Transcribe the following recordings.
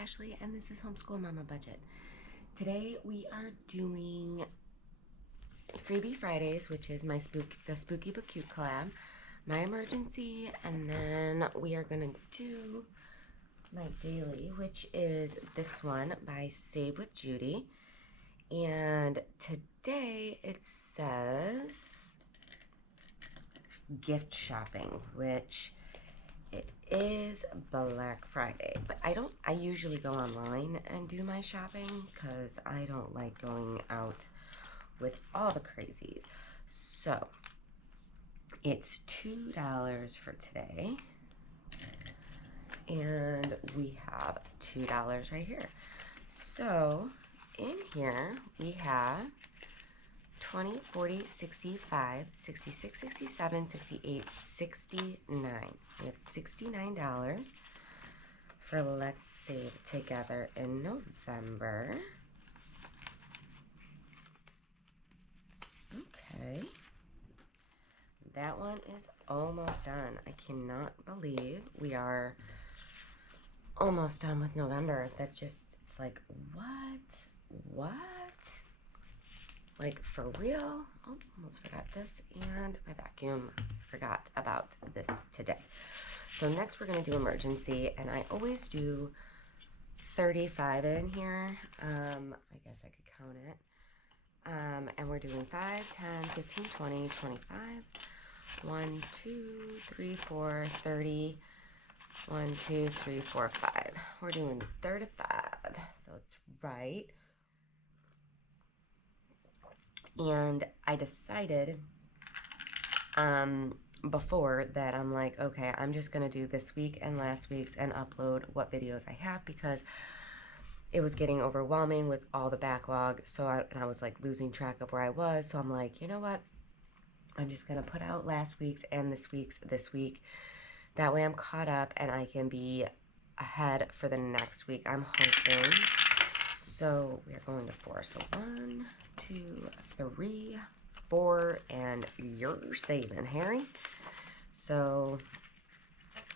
Ashley, and this is Homeschool Mama Budget. Today we are doing Freebie Fridays, which is the Spooky But Cute collab, my emergency, and then we are gonna do my daily, which is this one by Save with Judy. And today it says gift shopping, which it is Black Friday, but I usually go online and do my shopping because I don't like going out with all the crazies. So it's $2 for today, and we have $2 right here. So in here we have 20, 40, 65, 66, 67, 68, 69. We have $69 for Let's Save Together in November. Okay. That one is almost done. I cannot believe we are almost done with November. That's just, it's like, what? Like, for real? Oh, almost forgot this. And my vacuum. Forgot about this today. So next we're going to do emergency. And I always do 35 in here. I guess I could count it. And we're doing 5, 10, 15, 20, 25. 1, 2, 3, 4, 30. 1, 2, 3, 4, 5. We're doing 35. So it's right. And I decided before that I'm like, okay, I'm just going to do this week and last week's and upload what videos I have because it was getting overwhelming with all the backlog. So I was like losing track of where I was. So I'm like, you know what? I'm just going to put out last week's and this week's this week. That way I'm caught up and I can be ahead for the next week. I'm hoping. So we are going to 4. So 1, 2, 3, 4, and you're saving, Harry. So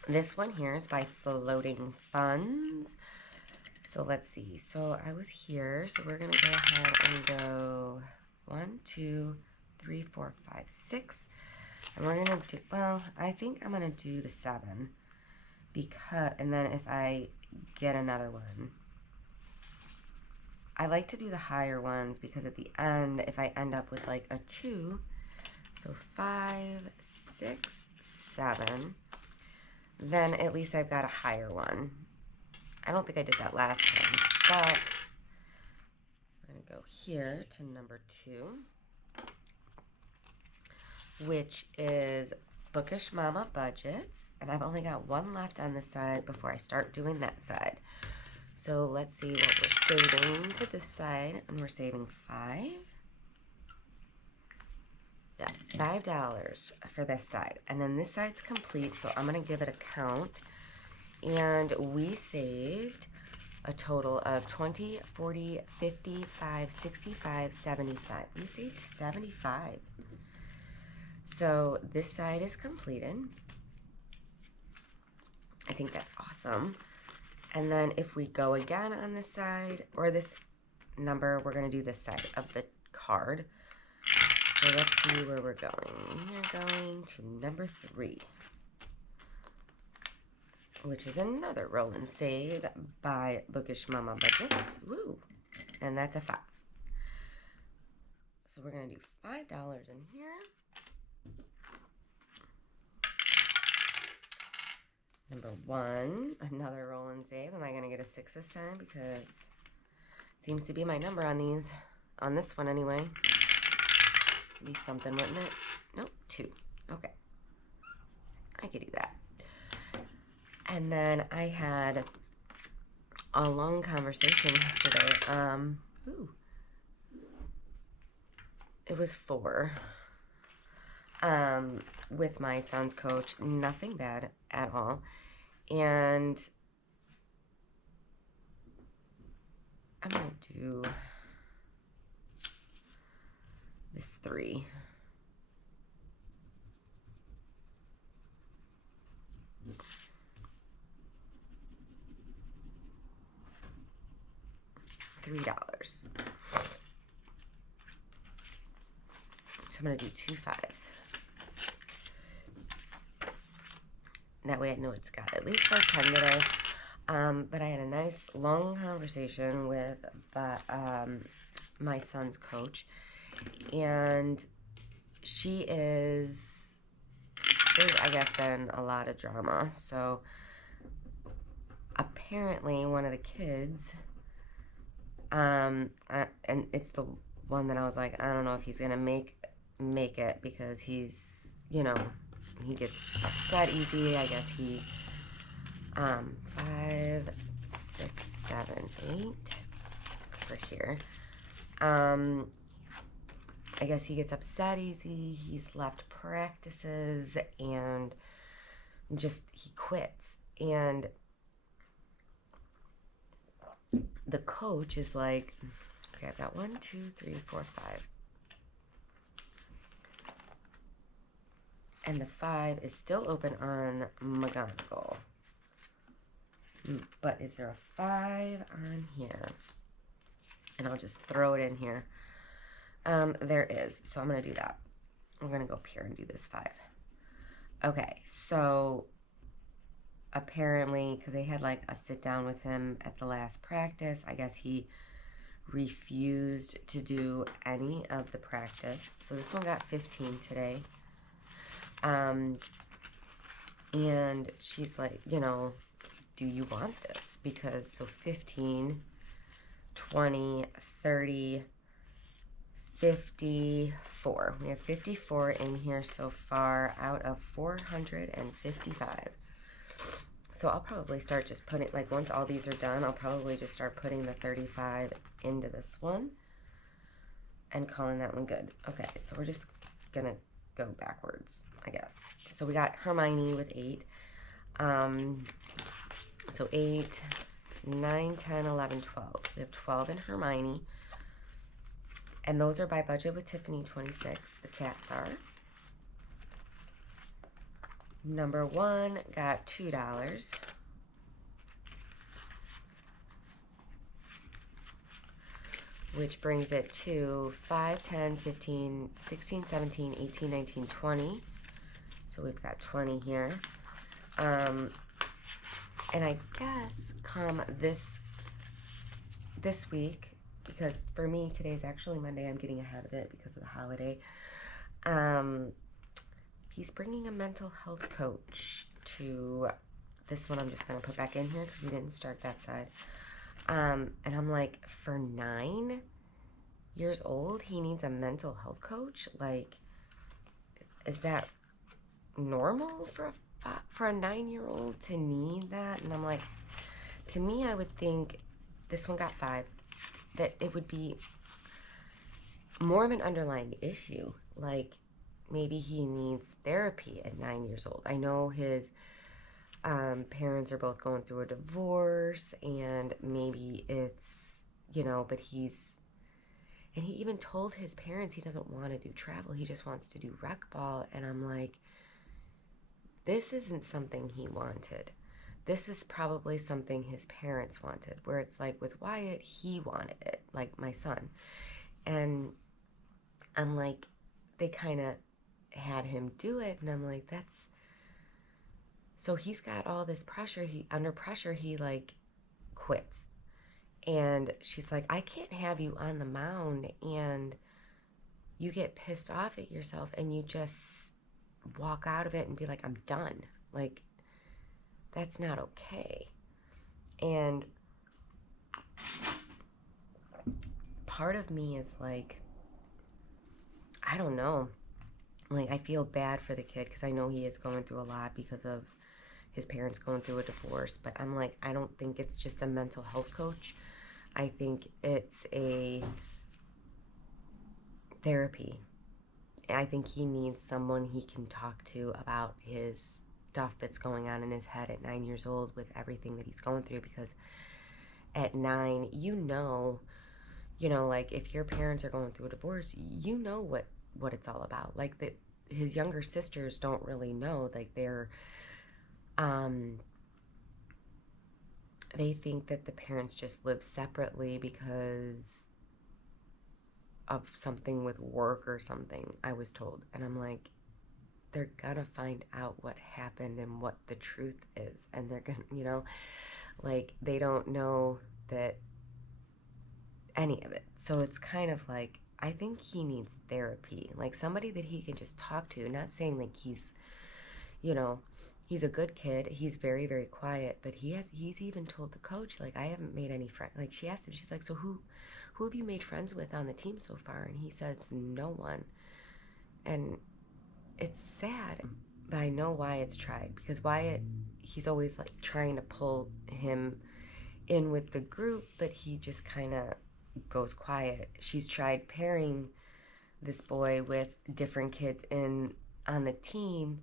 this one here is by Floating Funds. So let's see. So I was here. So we're going to go ahead and go 1, 2, 3, 4, 5, 6. And we're going to do, well, I think I'm going to do the 7. Because, and then if I get another one, I like to do the higher ones because at the end, if I end up with like a 2, so 5, 6, 7, then at least I've got a higher one. I don't think I did that last time, but I'm going to go here to number 2, which is Bookish Mama Budgets, and I've only got one left on this side before I start doing that side. So let's see what we're saving for this side, and we're saving 5. Yeah, $5 for this side, and then this side's complete, so I'm gonna give it a count, and we saved a total of 20, 40, 55, 65, 75. We saved 75. So this side is completed. I think that's awesome. And then if we go again on this side, or this number, we're going to do this side of the card. So let's see where we're going. We're going to number 3, which is another roll and save by Bookish Mama Budgets. Woo! And that's a 5. So we're going to do $5 in here. Number 1, another roll and save. Am I going to get a 6 this time? Because it seems to be my number on these. On this one anyway. Be something, wouldn't it? Nope, 2. Okay. I could do that. And then I had a long conversation yesterday. It was 4. With my son's coach. Nothing bad at all. And I'm going to do this 3. $3. So I'm going to do 2 5s. That way I know it's got at least like 10 today. But I had a nice long conversation with my son's coach. And there's, I guess, been a lot of drama. So apparently one of the kids, and it's the one that I was like, I don't know if he's gonna make it, because he's, you know, he gets upset easy. I guess he 5 6 7 8 for here. I guess he gets upset easy. He's left practices and just he quits. And the coach is like, okay, I've got 1 2 3 4 5. And the 5 is still open on McGonagall. But is there a 5 on here? And I'll just throw it in here. There is. So I'm going to do that. I'm going to go up here and do this 5. Okay, so apparently, because they had like a sit down with him at the last practice, I guess he refused to do any of the practice. So this one got 15 today. And she's like, you know, do you want this? Because so 15, 20, 30, 54. We have 54 in here so far out of 455. So I'll probably start just putting, like once all these are done, I'll probably just start putting the 35 into this one and calling that one good. Okay, so we're just gonna go backwards, I guess. So we got Hermione with 8. So 8, 9, 10, 11, 12. We have 12 in Hermione. And those are by budget with Tiffany 26. The cats are. Number 1 got $2. Which brings it to 5, 10, 15, 16, 17, 18, 19, 20. So we've got 20 here. And I guess come this week, because for me today's actually Monday, I'm getting ahead of it because of the holiday. He's bringing a mental health coach to this one. I'm just going to put back in here because we didn't start that side. And I'm like, for 9 years old, he needs a mental health coach? Like, is that normal for a 9-year-old to need that? And I'm like, to me, I would think this one got 5, that it would be more of an underlying issue. Like, maybe he needs therapy at 9 years old. I know his parents are both going through a divorce, and maybe it's, you know, but and he even told his parents he doesn't want to do travel. He just wants to do rec ball. And I'm like, this isn't something he wanted. This is probably something his parents wanted, where it's like with Wyatt, he wanted it, like my son. And I'm like, they kind of had him do it, and I'm like, so he's got all this pressure. Under pressure, he like quits. And she's like, I can't have you on the mound and you get pissed off at yourself and you just walk out of it and be like, I'm done. Like, that's not okay. And part of me is like, I don't know. Like, I feel bad for the kid because I know he is going through a lot because of his parents going through a divorce. But I'm like, I don't think it's just a mental health coach. I think it's a therapy. I think he needs someone he can talk to about his stuff that's going on in his head at 9 years old with everything that he's going through. Because at 9, you know, like if your parents are going through a divorce, you know what it's all about. Like his younger sisters don't really know. Like they're they think that the parents just live separately because of something with work or something, I was told. And I'm like, they're gonna find out what happened and what the truth is. And they're gonna, you know, like, they don't know that any of it. So it's kind of like, I think he needs therapy, like somebody that he can just talk to. Not saying like he's, you know, he's a good kid. He's very, very quiet, but he's even told the coach, like, I haven't made any friends. Like, she asked him, she's like, so who have you made friends with on the team so far? And he says, no one. And it's sad, but I know Wyatt's tried, because Wyatt, he's always like trying to pull him in with the group, but he just kind of goes quiet. She's tried pairing this boy with different kids in on the team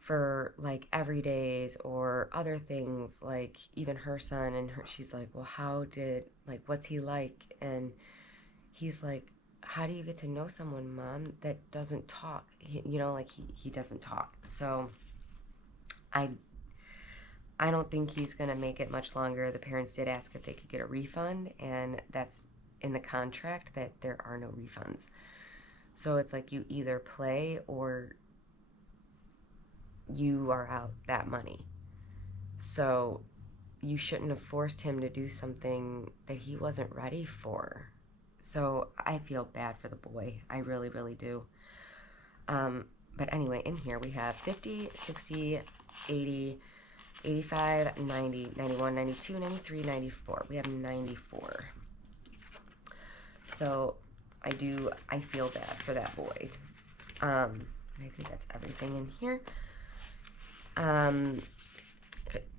for like everydays or other things, like even her son and her. She's like, well, how did, like, what's he like? And he's like, how do you get to know someone, mom, that doesn't talk? You know, like he doesn't talk. So I don't think he's gonna make it much longer. The parents did ask if they could get a refund, and that's in the contract that there are no refunds. So it's like, you either play or you are out that money. So you shouldn't have forced him to do something that he wasn't ready for. So I feel bad for the boy. I really, really do. But anyway, in here we have 50, 60, 80, 85, 90, 91, 92, 93, 94. We have 94. So I feel bad for that boy. I think that's everything in here.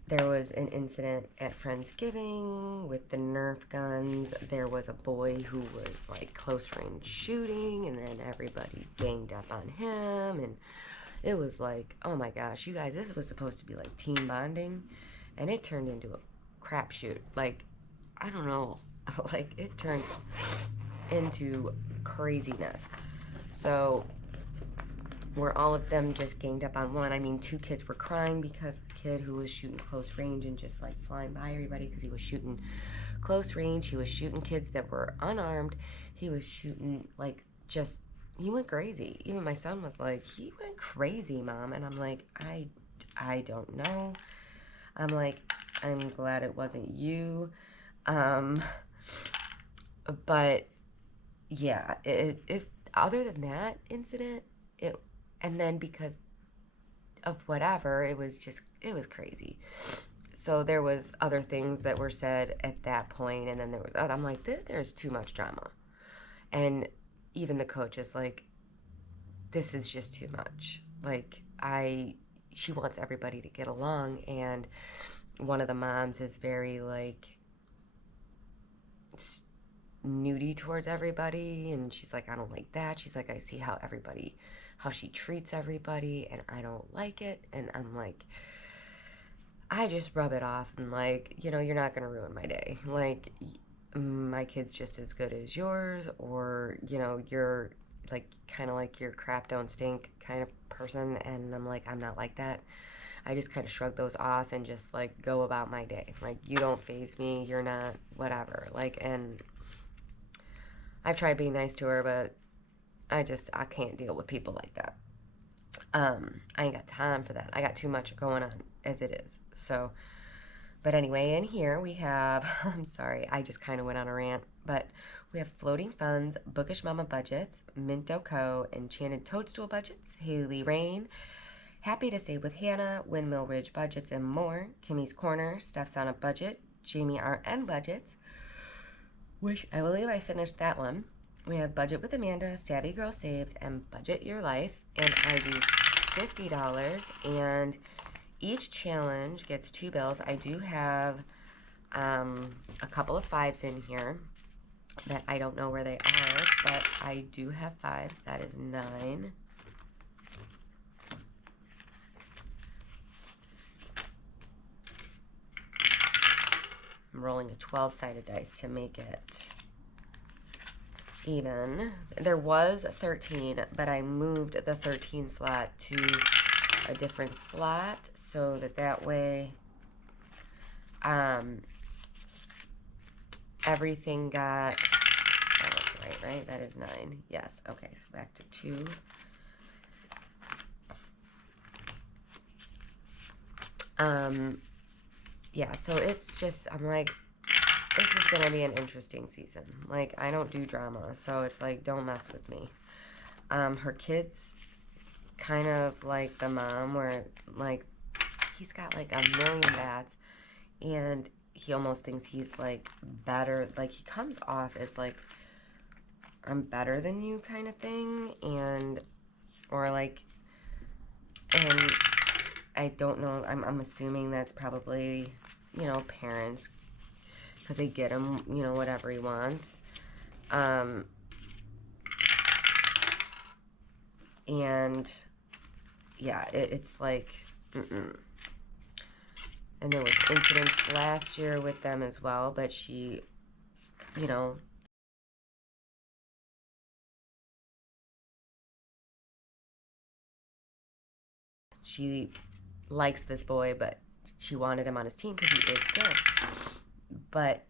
There was an incident at Friendsgiving with the Nerf guns. There was a boy who was like close range shooting, and then everybody ganged up on him, and it was like, oh my gosh, you guys, this was supposed to be like team bonding, and it turned into a crapshoot. Like, I don't know, like it turned into craziness. So where all of them just ganged up on one. I mean, 2 kids were crying because the kid who was shooting close range and just like flying by everybody, because he was shooting close range, he was shooting kids that were unarmed, he was shooting like, just, he went crazy. Even my son was like, he went crazy, mom. And I'm like, I don't know. I'm like, I'm glad it wasn't you. But yeah, it other than that incident, and then because of whatever, it was crazy. So there was other things that were said at that point, and then there was, I'm like, there's too much drama. And even the coach is like, this is just too much. Like, she wants everybody to get along, and one of the moms is very like nudie towards everybody, and she's like, I don't like that. She's like, I see how she treats everybody, and I don't like it. And I'm like, I just rub it off, and like, you know, you're not gonna ruin my day. Like, my kid's just as good as yours, or, you know, you're like kind of like your crap don't stink kind of person. And I'm like, I'm not like that. I just kind of shrug those off and just like go about my day. Like, you don't faze me, you're not whatever. Like, and I've tried being nice to her, but I can't deal with people like that. I ain't got time for that. I got too much going on as it is. So, but anyway, in here we have, I'm sorry, I just kind of went on a rant, but we have Floating Funds, Bookish Mama Budgets, Minto Co., Enchanted Toadstool Budgets, Haley Rain, Happy to Save with Hannah, Windmill Ridge Budgets, and more, Kimmy's Corner, Steph's on a Budget, Jamie RN Budgets, which I believe I finished that one. We have Budget with Amanda, Savvy Girl Saves, and Budget Your Life. And I do $50, and each challenge gets 2 bills. I do have a couple of 5s in here that I don't know where they are, but I do have 5s. That is 9. I'm rolling a 12-sided dice to make it even. There was 13, but I moved the 13 slot to a different slot so that way everything got, oh, that's right? That is 9. Yes. Okay, so back to 2. Yeah, so it's just, I'm like, this is going to be an interesting season. Like, I don't do drama, so it's like, don't mess with me. Her kids kind of like the mom, where, like, he's got, like, 1,000,000 bats, and he almost thinks he's, like, better. Like, he comes off as, like, I'm better than you kind of thing, and, or, like, and I don't know, I'm assuming that's probably, you know, parents, because they get him, you know, whatever he wants. And yeah, it's like, and there was incidents last year with them as well, but she, you know, she likes this boy, but she wanted him on his team because he is good. But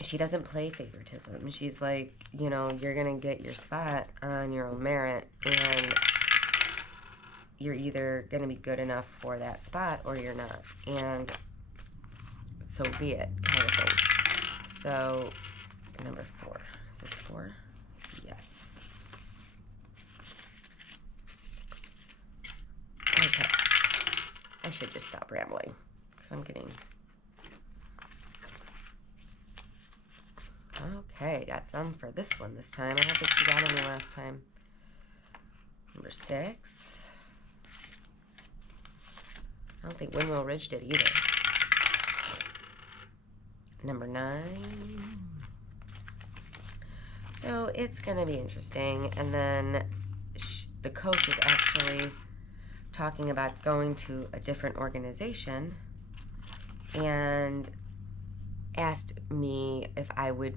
she doesn't play favoritism. She's like, you know, you're going to get your spot on your own merit, and you're either going to be good enough for that spot or you're not. And so be it, kind of thing. So, number 4. Is this 4? Yes. Okay. I should just stop rambling, because I'm getting... Okay, got some for this one this time. I don't think she got any last time. Number 6. I don't think Windmill Ridge did either. Number 9. So it's going to be interesting. And then the coach is actually talking about going to a different organization, and asked me if I would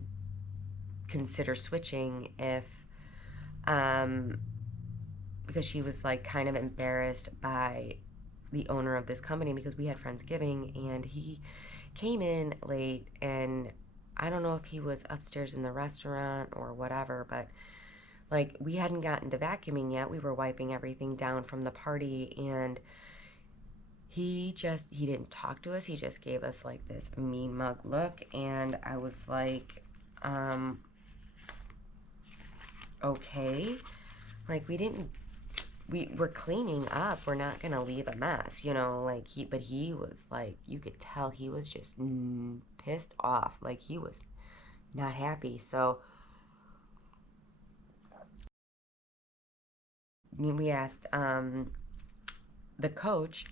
consider switching if, because she was like kind of embarrassed by the owner of this company, because we had Friendsgiving and he came in late, and I don't know if he was upstairs in the restaurant or whatever, but like we hadn't gotten to vacuuming yet. We were wiping everything down from the party, and he didn't talk to us. He just gave us like this mean mug look, and I was like, okay, like we're cleaning up. We're not gonna leave a mess, you know, like but he was like, you could tell he was just pissed off. Like he was not happy. So we asked, the coach,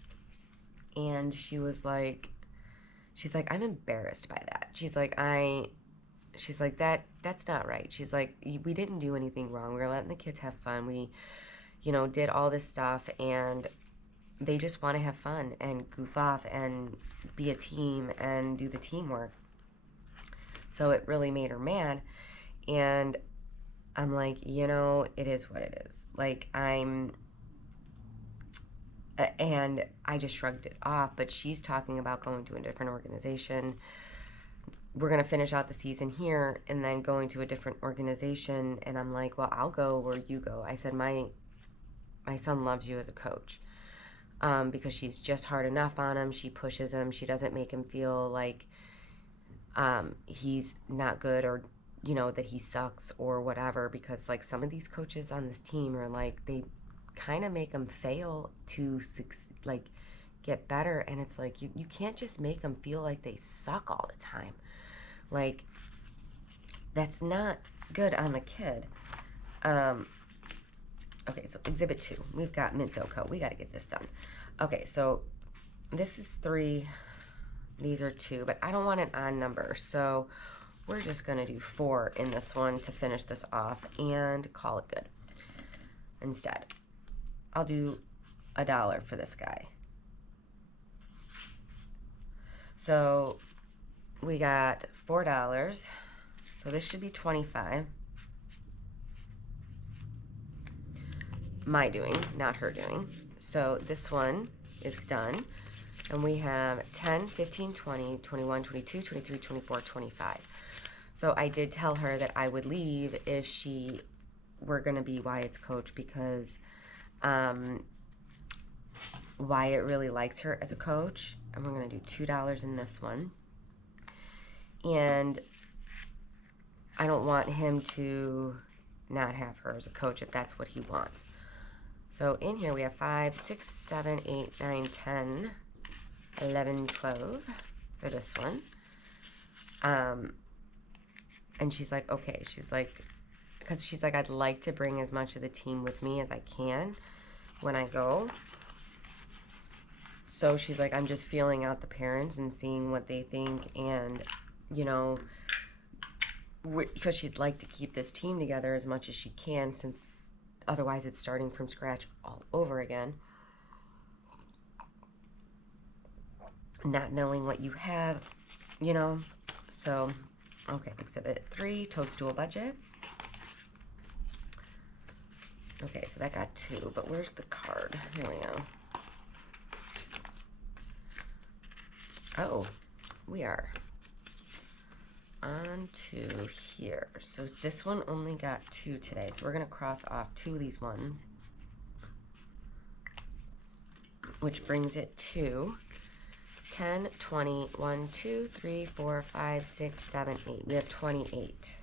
and she's like, I'm embarrassed by that. She's like, that's not right. She's like, we didn't do anything wrong. We were letting the kids have fun. We, you know, did all this stuff, and they just want to have fun and goof off and be a team and do the teamwork. So it really made her mad. And I'm like, you know, it is what it is. Like, and I just shrugged it off. But she's talking about going to a different organization. We're going to finish out the season here and then going to a different organization. And I'm like, well, I'll go where you go. I said, my son loves you as a coach, because she's just hard enough on him. She pushes him. She doesn't make him feel like he's not good, or, you know, that he sucks or whatever, because like some of these coaches on this team are like, they kind of make them fail to like get better, and it's like you can't just make them feel like they suck all the time. Like, that's not good on the kid. Okay, so exhibit 2, we've got Minto Co. We got to get this done. Okay, so this is 3, these are 2, but I don't want an odd number, so we're just going to do 4 in this one to finish this off and call it good. Instead, I'll do $1 for this guy. So we got $4, so this should be 25. My doing, not her doing. So this one is done. And we have 10, 15, 20, 21, 22, 23, 24, 25. So I did tell her that I would leave if she were going to be Wyatt's coach, because Wyatt really likes her as a coach. And we're going to do $2 in this one. And I don't want him to not have her as a coach if that's what he wants. So in here we have 5, 6, 7, 8, 9, 10, 11, 12 for this one. And she's like, okay. She's like, because she's like, I'd like to bring as much of the team with me as I can when I go. So she's like, I'm just feeling out the parents and seeing what they think, and, you know, because she'd like to keep this team together as much as she can, since otherwise it's starting from scratch all over again. Not knowing what you have, you know. So, okay, exhibit 3, toadstool budgets. Okay, so that got 2, but where's the card? Here we go. Oh, we are on to here. So this one only got 2 today. So we're going to cross off 2 of these ones, which brings it to 10, 20, 1, 2, 3, 4, 5, 6, 7, 8. We have 28.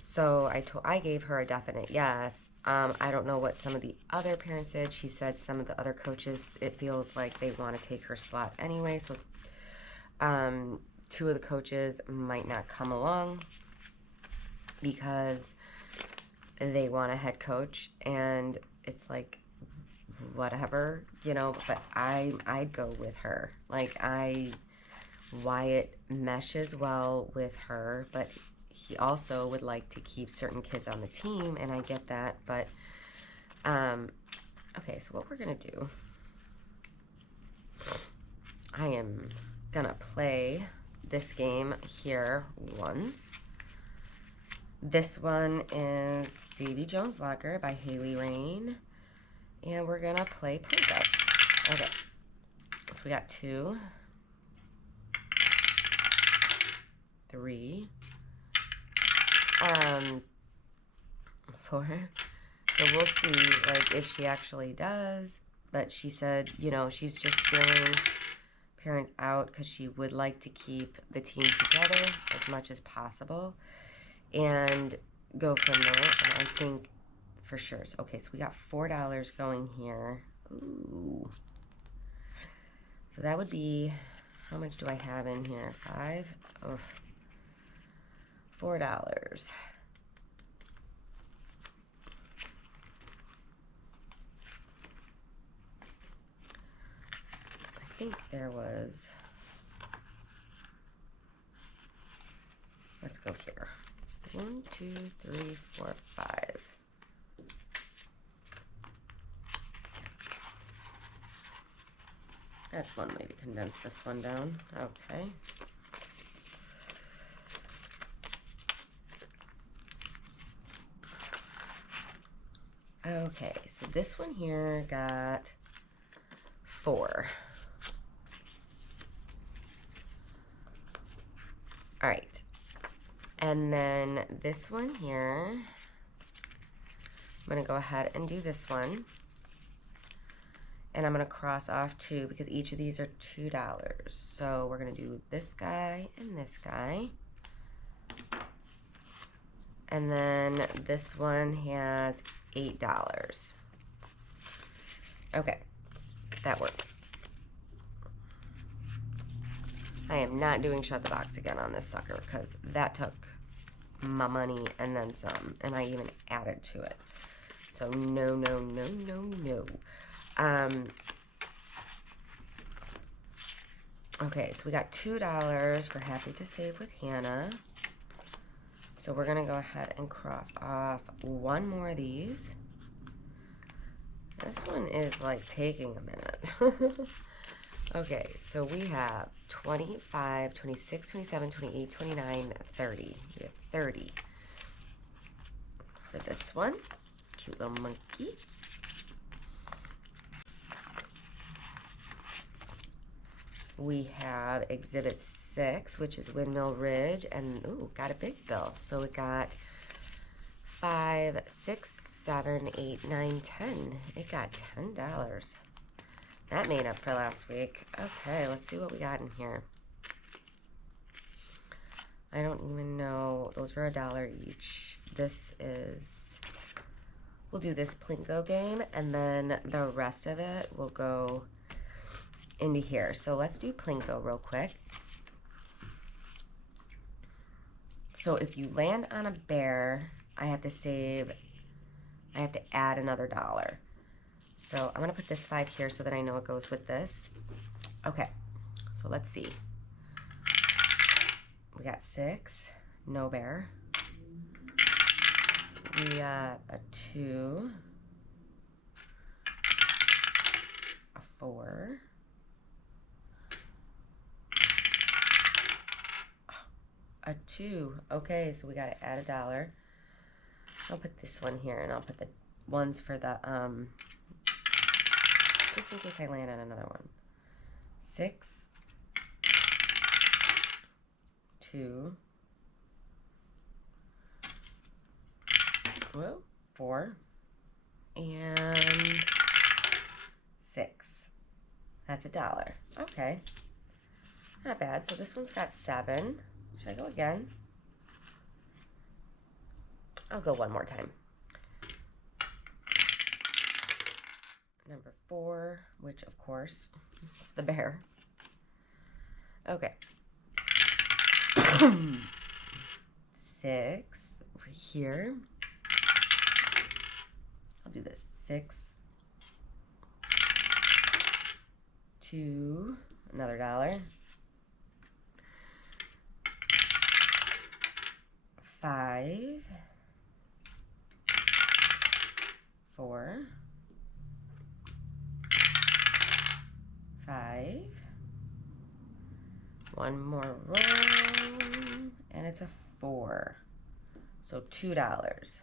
So I gave her a definite yes. I don't know what some of the other parents did. She said some of the other coaches, it feels like they want to take her slot anyway. So 2 of the coaches might not come along because they want a head coach, and it's like, whatever, you know. But I'd go with her. Like, Wyatt meshes well with her, but he also would like to keep certain kids on the team, and I get that. But okay, so what we're gonna do, I am gonna play this game here once. This one is Davy Jones' Locker by Haley Rain, and we're gonna play Playbook. Okay, so we got 2, 3, 4. So we'll see, like, if she actually does. But she said, you know, she's just feeling parents out because she would like to keep the team together as much as possible and go from there. And I think for sure. So, okay, so we got $4 going here. Ooh. So that would be, how much do I have in here? 5? Oh, $4. I think there was, let's go here. 1, 2, 3, 4, 5. That's one way to condense this one down. Okay. Okay, so this one here got 4. All right. And then this one here, I'm going to go ahead and do this one. And I'm going to cross off 2 because each of these are $2. So we're going to do this guy and this guy. And then this one has $8. Okay, that works. I am not doing Shut the Box again on this sucker because that took my money and then some, and I even added to it. So no, no, no, no, no. Okay, so we got $2 for Happy to Save with Hannah. So we're gonna go ahead and cross off 1 more of these. This one is like taking a minute. Okay, so we have 25, 26, 27, 28, 29, 30. We have 30 for this one. Cute little monkey. We have Exhibit 6, which is Windmill Ridge, and ooh, got a big bill. So we got 5, 6, 7, 8, 9, 10. It got $10. That made up for last week. Okay, let's see what we got in here. I don't even know. Those were $1 each. This is, we'll do this Plinko game, and then the rest of it will go into here. So let's do Plinko real quick. So if you land on a bear, I have to add another $1. So I'm gonna put this 5 here so that I know it goes with this. Okay, so let's see. We got 6, no bear. We got a 2, a 4, a 2. Okay, so we got to add $1. I'll put this one here, and I'll put the ones for the just in case I land on another one. 6, 2, whoa, 4, and 6. That's $1. Okay, not bad. So this one's got 7. Should I go again? I'll go one more time. Number 4, which of course is the bear. Okay. 6 over here. I'll do this. 6, 2, another $1. 5, 4, 5. One more roll, and it's a 4. So $2.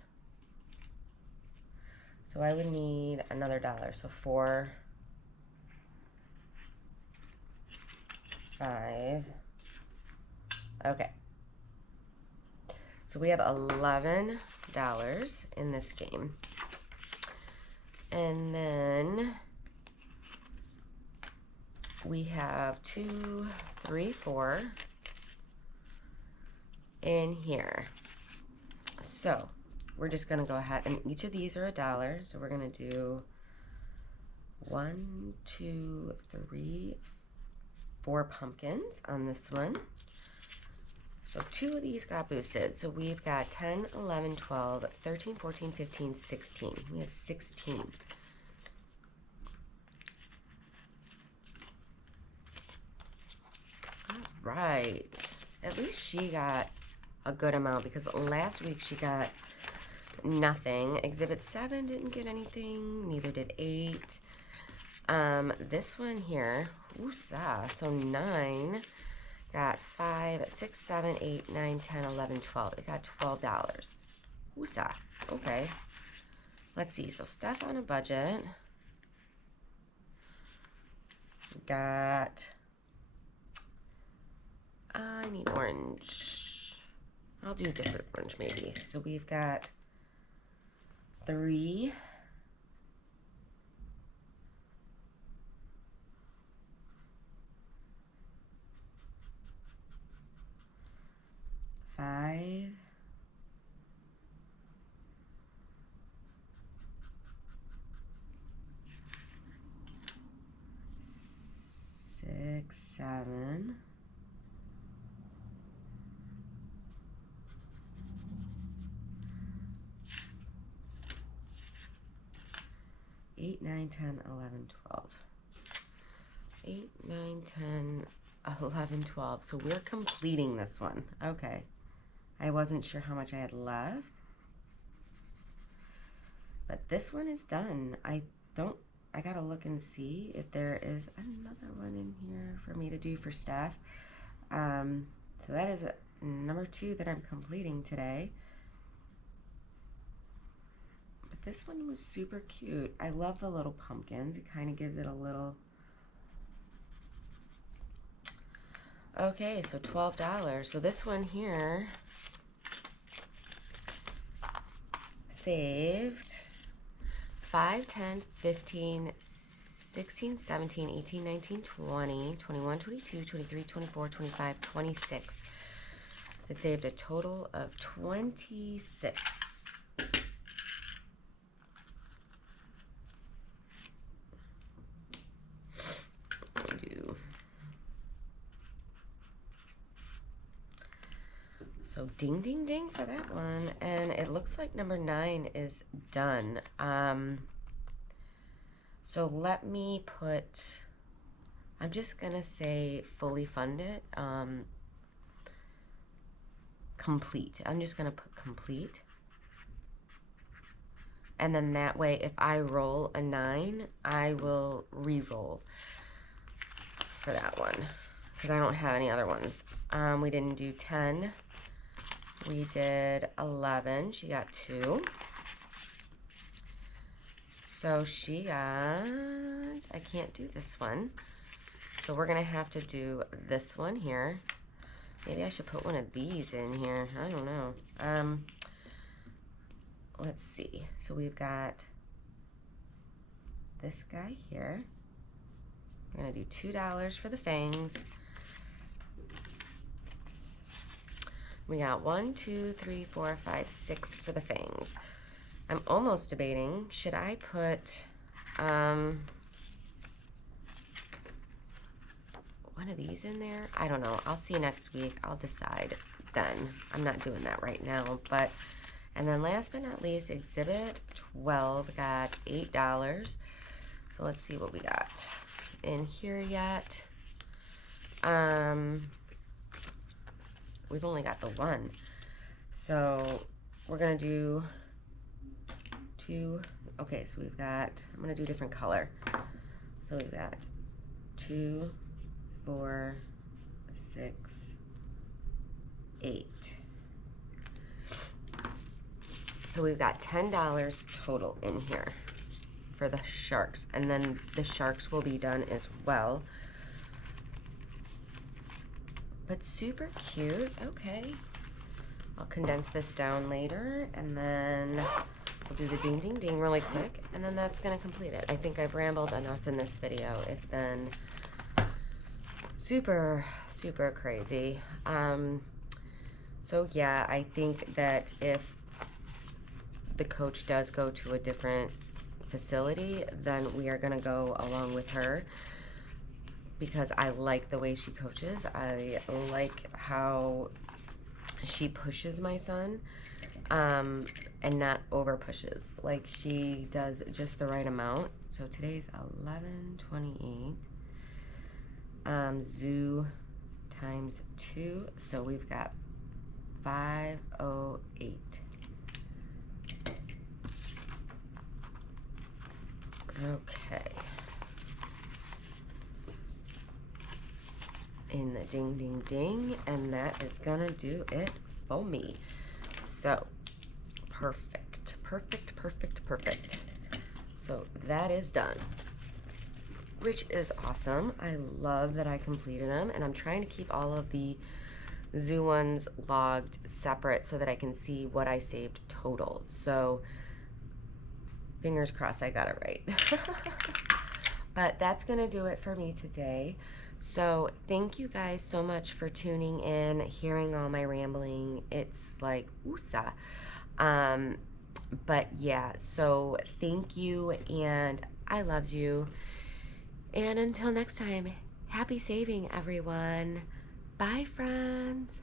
So I would need another $1. So 4, 5. Okay. So we have $11 in this game. And then we have 2, 3, 4 in here. So we're just gonna go ahead, and each of these are $1. So we're gonna do 1, 2, 3, 4 pumpkins on this one. So 2 of these got boosted. So we've got 10, 11, 12, 13, 14, 15, 16. We have 16. All right. At least she got a good amount, because last week she got nothing. Exhibit 7 didn't get anything. Neither did 8. This one here, woosah, so 9 got 5, 6, 7, 8, 9, 10, 11, 12. It got $12. Woosah. Okay. Let's see. So Steph on a budget got, I need orange. I'll do a different orange maybe. So we've got 3, 5, 6, 7, 8, 9, 10, 11, 12. 8, 9, 10, 11, 12. So we're completing this one. Okay. I wasn't sure how much I had left, but this one is done. I gotta look and see if there is another one in here for me to do for Steph. So that is number 2 that I'm completing today. But this one was super cute. I love the little pumpkins. It kind of gives it a little Okay, so $12. So this one here saved 5, 10, 15, 16, 17, 18, 19, 20, 21, 22, 23, 24, 25, 26. It saved a total of 26. So ding, ding, ding for that one. And it looks like number 9 is done. So let me put, I'm just going to say fully funded, complete. I'm just going to put complete. And then that way, if I roll a 9, I will re-roll for that one because I don't have any other ones. We didn't do 10. We did 11. She got 2. So she got, I can't do this one. So we're going to have to do this one here. Maybe I should put one of these in here. I don't know. Let's see. So we've got this guy here. We're going to do $2 for the fangs. We got 1, 2, 3, 4, 5, 6 for the fangs. I'm almost debating, should I put one of these in there? I don't know. I'll see next week. I'll decide then. I'm not doing that right now. But, and then last but not least, Exhibit 12 got $8. So let's see what we got in here yet. We've only got the one. So we're going to do 2. Okay, so we've got, I'm going to do a different color. So we've got 2, 4, 6, 8. So we've got $10 total in here for the sharks. And then the sharks will be done as well. But super cute. Okay. I'll condense this down later, and then we'll do the ding, ding, ding really quick, and then that's going to complete it. I think I've rambled enough in this video. It's been super, super crazy. So yeah, I think that if the coach does go to a different facility, then we are going to go along with her, because I like the way she coaches. I like how she pushes my son, and not over pushes. Like, she does just the right amount. So today's 11:28. Zoo times 2. So we've got 508. Okay. In the ding, ding, ding, and that is gonna do it for me. So perfect, perfect, perfect, perfect. So that is done, which is awesome. I love that I completed them, and I'm trying to keep all of the zoo ones logged separate so that I can see what I saved total. So fingers crossed I got it right. But that's gonna do it for me today. So thank you guys so much for tuning in, hearing all my rambling. It's like woosah. But yeah, so thank you, and I love you. And until next time, happy saving, everyone. Bye, friends.